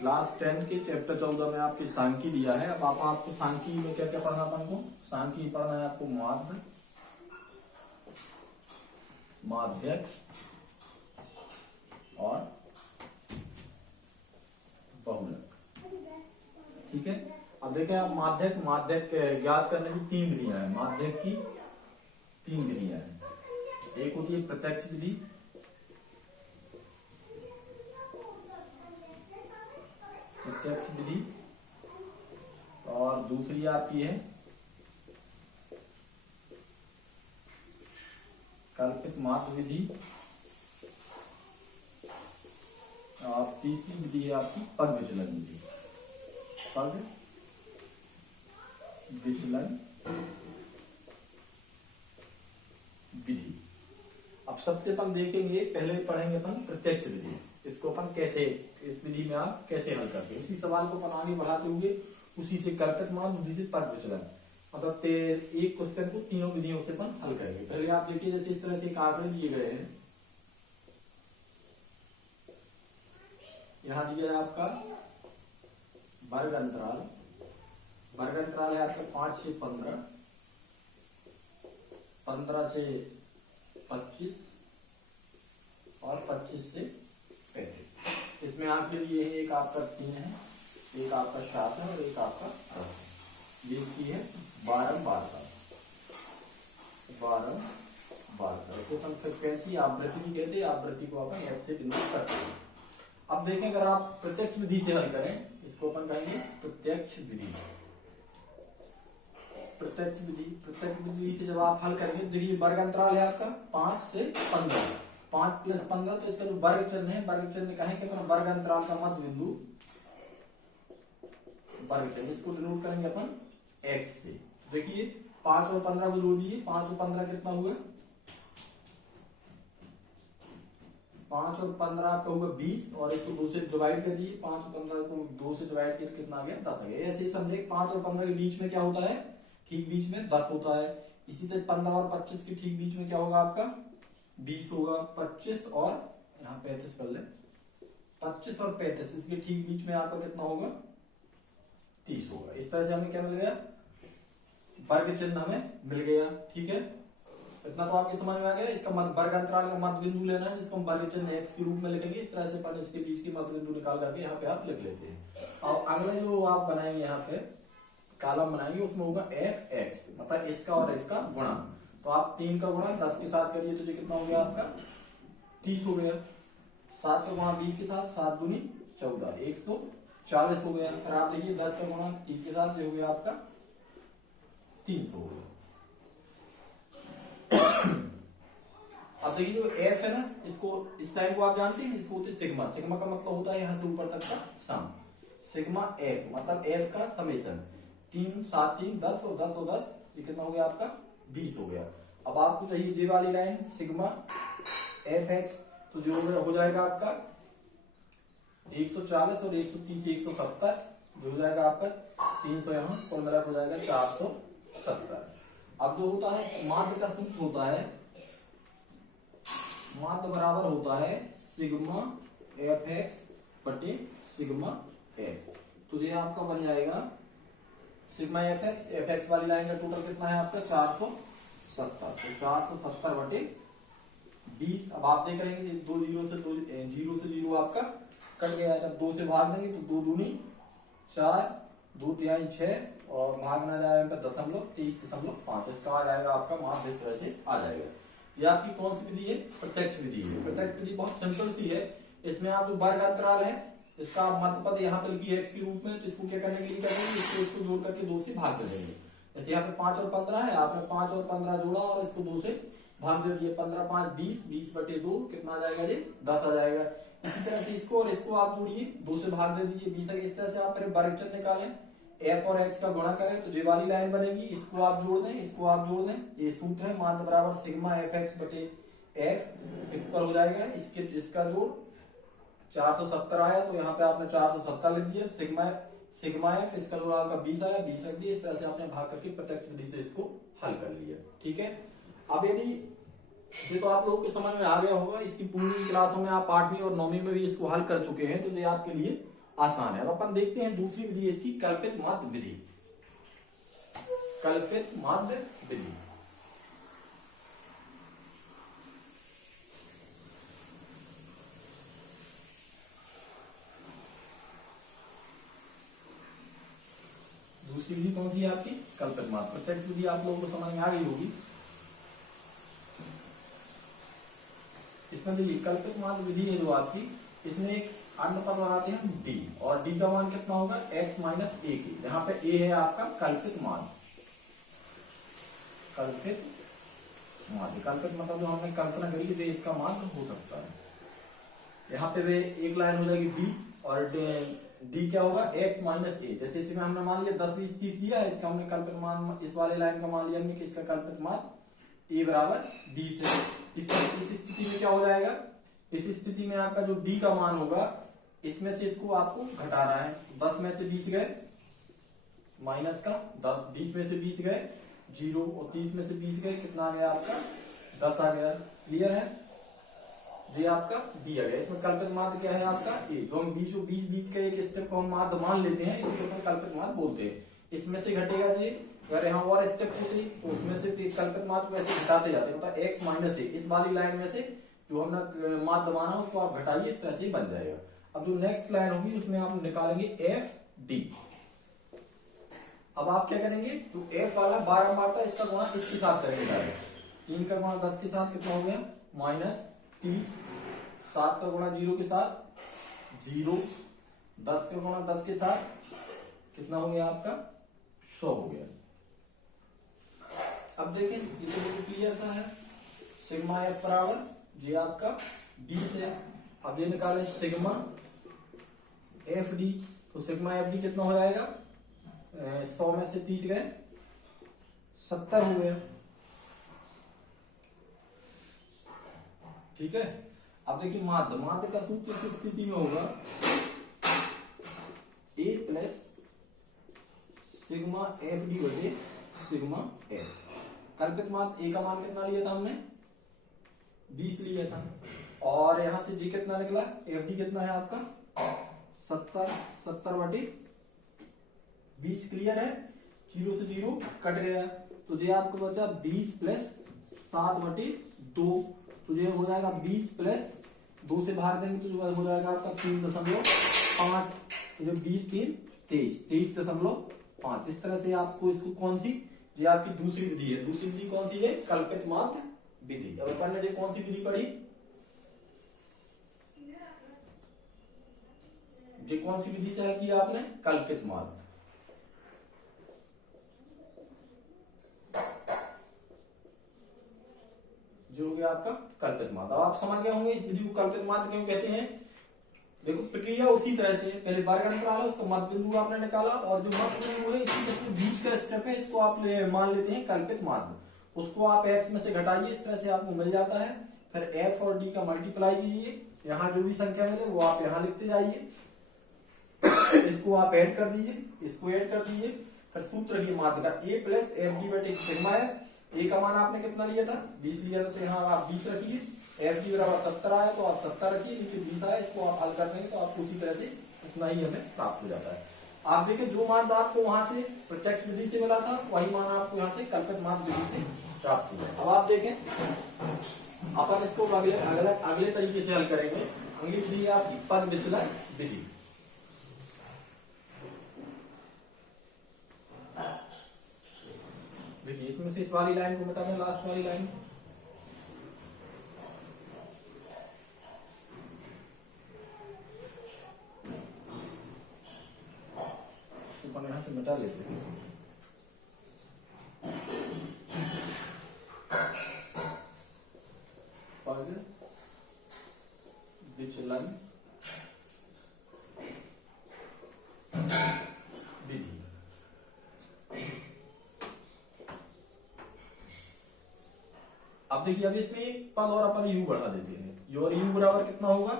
Class 10 के chapter 14 में आपके सांख्यिकी दिया है। अब आपको सांख्यिकी में क्या क्या पढ़ना अपन को? सांख्यिकी पढ़ना है आपको माध्य, माध्यक और बहुलक। ठीक है, अब देखें आप माध्यक, माध्यक ज्ञात करने की 3 विधियां हैं। माध्यक की 3 विधियां हैं। एक होती है प्रत्यक्ष विधि, प्रत्यक्ष विधि, और दूसरी आपकी है कल्पित माध्य विधि, और तीसरी विधि है आपकी पग विचलन विधि। पग विचलन विधि। अब सबसे अपन देखेंगे, पहले पढ़ेंगे अपन प्रत्यक्ष विधि। इसको अपन कैसे, इस विधि में आप कैसे हल करते हैं, उसी सवाल को अपन आगे बढ़ाते हुए उसी से कल्पित मान, उसी से पग विचलन, मतलब एक क्वेश्चन को तीनों विधियों से अपन हल करेंगे। पहले आप देखिए, जैसे इस तरह से एक आंकड़े दिए गए हैं। यहां दिया है आपका वर्ग अंतराल, वर्ग अंतराल है आपका 5 से 15, 15 से 25 और 25 से 35। इसमें आपके लिए एक आपका 3 है, एक आपका 7 है और एक आपका 8 है। ये इसकी है 12 12 12 12। इसको अपन फ्रीक्वेंसी आवृत्ति भी कहते हैं। आवृत्ति को अपन एफ से डिनोट करते हैं। अब देखें, अगर आप प्रत्यक्ष विधि से हल करें, इसको अपन कहेंगे प्रत्यक्ष विधि। प्रत्यक्ष विधि, प्रत्यक्ष विधि से जब आप हल करेंगे, देखिए वर्ग अंतराल है आपका 5 से 15, 5 + 15, तो इसका जो वर्ग चिन्ह है, वर्ग चिन्ह कहेंगे अपन वर्ग अंतराल का मध्य बिंदु, वर्ग चिन्ह, इसको डिनोट करेंगे अपन x से। देखिए 5 और 15 को जोड़ दीजिए, 5 और 15 कितना हुआ? 5 और 15 आपका हुआ 20, और इसको 2 से डिवाइड कर दीजिए। 5 और 15 को 2 से डिवाइड किया कितना आ गया? 10 आ गया। ऐसे ही समझे 5 और 15 के बीच में क्या होता है? ठीक बीच में 10 होता है। इसी तरह 15 और 25 के ठीक बीच में क्या होगा आपका? 20 होगा। 25 और यहाँ 35 कर ले, 25 और 35, इसके ठीक बीच में आपका कितना होगा? 30 होगा। इस तरह से हमें क्या मिल गया? वर्ग चिन्ह हमें मिल गया। ठीक है, इतना तो आपके समझ में आ गया। इसका वर्ग अंतराल का मध्य बिंदु लेना है, जिसको हम वर्ग चिन्ह x के रूप में लिखेंगे। इस तरह से अपन इसके बीच की मध्य बिंदु निकाल करके यहाँ पे आप लिख लेते हैं। और अगले जो आप बनाएंगे, यहाँ पे कॉलम बनाएंगे, उसमें होगा fx, मतलब इसका और इसका गुणा। तो आप 3 का गुणा 10 के साथ करिए, तो ये कितना हो गया आपका? 30 हो गया। 7 का गुणा 20 के साथ, 7 दूनी 14, 140 हो गया। फिर आप लिखिए 10 का गुणा 30 के साथ, जो हो गया आपका 300 हो गया। अब देखिए जो f है ना, इसको, इस साइन को आप जानते हैं, इसको होते सिग्मा। सिग्मा का मतलब होता है यहाँ से ऊपर तक का सम। सिग्मा f मतलब f का समेशन। 3 7 3 10 और 10 और 10, ये कितना हो गया आपका? 20 हो गया। अब आपको चाहिए ये वाली लाइन सिग्मा fx, तो जो हो जाएगा आपका 140 और 130 170, जो हो जाएगा आपका 300, यहाँ कुल मिलाकर हो जाएगा 470। अब जो होता है माध्य का सूत्र होता है, माध्य बराबर होता है सिग्मा fx बटे सिग्मा f। तो ये आपका बन जाएगा सिग्मा fx वाली लाइन का टोटल कितना है आपका? 470। तो 470 बटे 20। अब आप देख रहे हैं कि 2 0 से 0 आपका कट गया है। जब 2 से भाग देंगे तो 2 दूनी 4, 2 तिहाई 6, और भागना जाएगा 23.5। इसका आ जाएगा आपका मान, इस तरह से आ जाएगा। ये आपकी कौन सी विधि है? प्रत्यक्ष विधि है। प्रत्यक्ष विधि बहुत सिंपल सी है। इसमें आप जो वर्ग अंतराल है, इसका आप मध्य पद यहाँ पे लिखिए x के रूप में, तो इसको क्या करने के लिए करेंगे? इसको जोड़ करके 2 से भाग दे देंगे। जैसे यहाँ पे 5 और 15 है, आपने 5 और 15 जोड़ा और इसको 2 से भाग दे दिया। 15 5 20, 20 बटे 2 कितना आ जाएगा? ये 10 आ जाएगा। इसी तरह से इसको और इसको आप जोड़िए, 2 से भाग दे दीजिए, 20 आ गया। इस तरह से आप फिर वर्ग चिन्ह निकालें, f और x का गुणा करें, तो ये वाली लाइन बनेगी। इसको आप जोड़ दें, इसको आप जोड़ दें। ये सूत्र है माध्य बराबर सिग्मा fx बटे f इक्वल हो जाएगा इसके, इसका जोड़ 470 आया, तो यहाँ पे आपने 470 लिख दिया। सिग्मा f, इसका जोड़ आपका 20 आया, 20 रख दिया। इस तरह से आपने भाग करके प्रत्यक्ष विधि से इसको हल कर लिया। ठीक है, अब यदि ये तो आप लोगों के समझ में आ गया होगा। इसकी पूरी क्लासों में आप 8वीं और 9वीं में भी इसको हल कर चुके हैं, तो ये आपके लिए आसान है। अब अपन देखते हैं दूसरी विधि है इसकी, कल्पित माध्य विधि। कल्पित माध्य विधि दूसरी विधि कौन सी है आपकी, कल्पित माध्य। प्रत्यक्ष विधि आप लोगों को समझ में आ गई होगी। इसमें देखिए कल्पित माध्य विधि है जो आपकी, इसमें एक अन्य पद बनाते हैं डी, और डी का मान कितना होगा x माइनस ए की। यहाँ पे a है आपका कल्पित माध्य। कल्पित माध्य, कल्पित मतलब जो हमने कल्पना करी कि इसका माध्य हो सकता है। यहाँ पे वे एक लाइन हो जाएगी डी, और डी क्या होगा x माइनस ए। जैसे इसमें हमने मान लिया 10 20 30 दिया है, इसका हमने कल्पित मान, इस वाले लाइन का मान लिया हमने कि इसका कल्पित मान a बराबर 20 है। इस स्थिति में क्या हो जाएगा, इस स्थिति में आपका जो d का मान होगा, इसमें से इसको आपको घटाना है। 10 में से 20 गए माइनस का 10, 20 में से 20 गए 0, और 30 में से 20 गए कितना आ गया आपका 10 आ गया। क्लियर है, ये आपका डी आ गया। इसमें कल्पित माध्य क्या है आपका ए, जो हम बीच का एक स्टेप को हम माध्य मान लेते हैं, इसको हम कल्पित माध्य बोलते हैं। इसमें से घटेगा ये, अगर यहाँ और स्टेप होती तो उसमें से कल्पित माध्य वैसे घटाते जाते, मतलब x माइनस ए, इस वाली लाइन में से जो हमने माध्य माना उसको आप घटाइए, इस तरह से ही बन जाएगा। अब जो नेक्स्ट लाइन होगी उसमें आप निकालेंगे एफ डी। अब आप क्या करेंगे, जो एफ वाला बारंबार था इसका गुणा इसके साथ करेंगे डायरेक्ट। 3 का गुणा 10 के साथ कितना हो गया माइनस 30, 7 का गुणा 0 के साथ 0, 10 का गुणा 10 के साथ कितना हो गया आपका 100 हो गया। अब देखें ये तो क्लियर सा है, सिग्मा एफ बराबर ये आपका 20 है। अब ये निकालें सिग्मा एफ डी, तो सिग्मा एफ डी कितना हो जाएगा 100 में से 30 गए 70 हो गया। ठीक है, अब देखिए माध्य, माध्य का सूत्र इस स्थिति में होगा ए प्लस सिग्मा एफ डी बटे सिग्मा एफ। कल्पित माध्य ए का मान कितना लिया था हमने 20 लिया था, और यहां से जी कितना निकला एफ डी कितना है आपका 70 बटे 20। क्लियर है, 0 से 0 कट गया, तो ये आपको बचा 20 प्लस 7 बटे 2, तो ये हो जाएगा 20 प्लस 2 से भाग देंगे तो जो हो जाएगा आपका 3.5, तो जो 20 3 23.5। इस तरह से आपको इसको कौन सी, ये आपकी दूसरी विधि है। दूसरी विधि कौन सी है, कल्पित माध्य विधि। अब अपन ने कौन सी विधि पढ़ी, ये कौन सी विधि से हल किया आपने, कल्पित माध्य। जो हो गया आपका कल्पित माध्य। अब आप समझ गए होंगे इस विधि को कल्पित माध्य क्यों कहते हैं। देखो प्रक्रिया उसी तरह से, पहले वर्ग अंतराल है उसको मध्य बिंदु आपने निकाला, और जो मध्य बिंदु है इसी बीच का स्टेप है, इसको आप मान लेते हैं कल्पित माध्य। उसको आप x में से घटाइए, इस तरह से आपको मिल जाता है। फिर f और d का मल्टीप्लाई कीजिए, यहाँ जो भी संख्या मिले वो आप यहाँ लिखते जाइए, इसको आप ऐड कर दीजिए, इसको ऐड कर दीजिए। फिर सूत्र की माध्य का a प्लस एफ डी बटे सिग्मा है। a का मान आपने कितना लिया था 20 लिया था, तो यहाँ आप 20 रखिए। एफ डी बराबर 70 आया तो आप 70 रखिए, नीचे 20 आया, इसको आप हल कर देंगे तो आपको उसी तरह से इतना ही हमें प्राप्त हो जाता है। आप देखें जो मान आपको वहां से प्रत्यक्ष विधि से मिला था वही मान आपको यहाँ से कल्पित माध्य विधि से प्राप्त हुआ। अब आप देखें अपन इसको अगले तरीके से हल करेंगे। अगली विधि है आपकी पद विचलन विधि। देखिए इसमें से इस वाली लाइन को मिटा दें, लास्ट वाली लाइन, यहां से मिटा लेते हैं। पद विचलन विधि। अब देखिए अब इसमें एक पद और अपन u बढ़ा देते हैं, और u बराबर कितना होगा,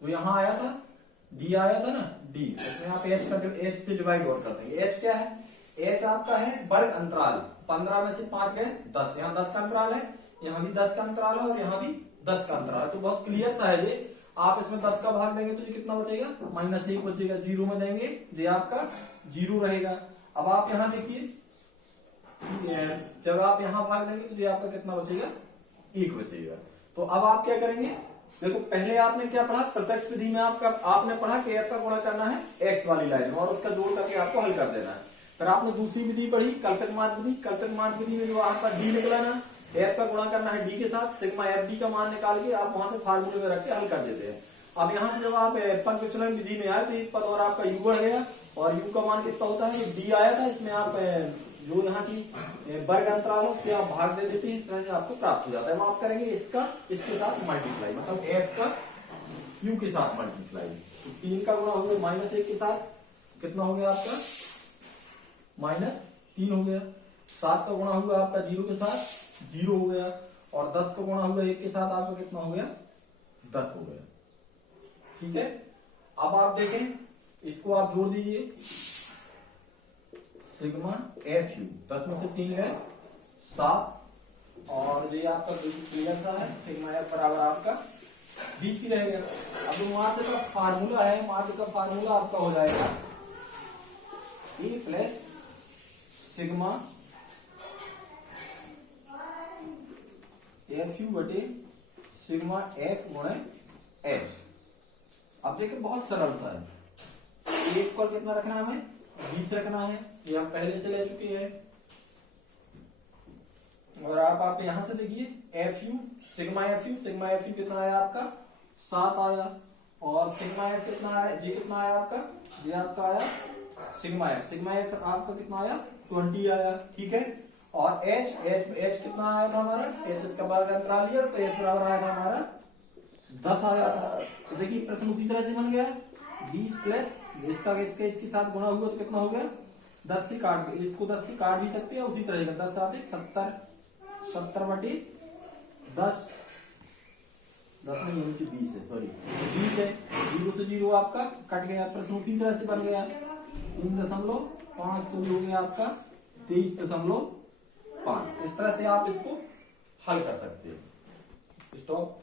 तो यहां आया था d आया था ना d, इसमें आप h से डिवाइड और कर देंगे। h क्या है, h आपका है वर्ग अंतराल, 15 में से 5 गए 10, यहाँ 10 का अंतराल है, यहाँ भी 10 का अंतराल है, और यहाँ भी 10 का अंतराल है, तो बहुत क्लियर सा है ये। आप इसमें 10 का भाग देंगे तो ये कितना बचेगा, -1 बचेगा। 0 में देंगे ये आपका 0 रहेगा। अब आप यहाँ देखिए, जब आप यहाँ भाग देंगे तो ये आपका कितना बचेगा, 1 बचेगा। तो अब आप क्या करेंगे, देखो पहले आपने क्या पढ़ा, प्रत्यक्ष विधि में आपने पढ़ा कि f का गुणा करना है x वाली लाइन में और उसका जोड़ करके आपको हल कर देना है। फिर आपने दूसरी विधि पढ़ी कल्पक माध्य विधि। कल्पक माध्य विधि में जो आपका d निकला ना, f का गुणा करना है d के साथ, सिग्मा fd का मान निकाल के आप वहां से फार्मूले में रख के हल कर देते हैं। अब यहाँ से जब आप पंच विचलन विधि में आए तो एक पद और आपका u बढ़ गया और u का मान कितना होता है, d आया था, इसमें आप जो यहाँ की वर्ग अंतराल से आप भाग दे देते हैं, इस तरह से आपको प्राप्त हो जाता है। आप करेंगे इसका इसके साथ मल्टीप्लाई, मतलब f का q के साथ मल्टीप्लाई। तो 3 का गुणा हो गया -1 के साथ, कितना हो गया आपका, -3 हो गया। 7 का गुणा हुआ आपका 0 के साथ, 0 हो गया। और 10 का गुणा हुआ 1 के साथ, आपका कितना हो गया, 10 हो गया। ठीक है, अब आप देखें इसको आप जोड़ दीजिए, सिग्मा FU 10 में से 3 है 7 और ये आपका क्लियर सा है, सिग्मा F बराबर आपका 20 ही रहेगा। अब माध्य का फार्मूला है, माध्य का फार्मूला आपका हो जाएगा E प्लस सिग्मा FU बटे सिग्मा F गुणे H। अब देखिए बहुत सरल था, एक पर कितना रखना है, हमें 20 रखना है, ये हम पहले से ले चुके हैं। और आप यहां से देखिए FU सिग्मा FU कितना आया आपका, 7 आया। और सिग्मा F कितना आया, जी कितना आया आपका, ये आपका आया सिग्मा F आपका कितना आया, 20 आया। ठीक है, और H कितना आया था हमारा, H इसका वर्ग अंतराल लिया तो H बराबर आया था हमारा 10 आया था। तो देखिए प्रश्न उसी तरह से बन गया, 20 प्लस इसका इसके साथ गुणा हुआ तो कितना हो गया, 10 से काट, इसको 10 से काट भी सकते हैं, उसी तरह का 10 आते 70 बटे 10 में नीचे 20 है, सॉरी 20 है। 0 से 0 आपका कट गया, प्रश्न उसी तरह से बन गया। 3.5 तो हो गया आपका 23.5। इस तरह से आप इसको हल कर सकते हैं। स्टॉप।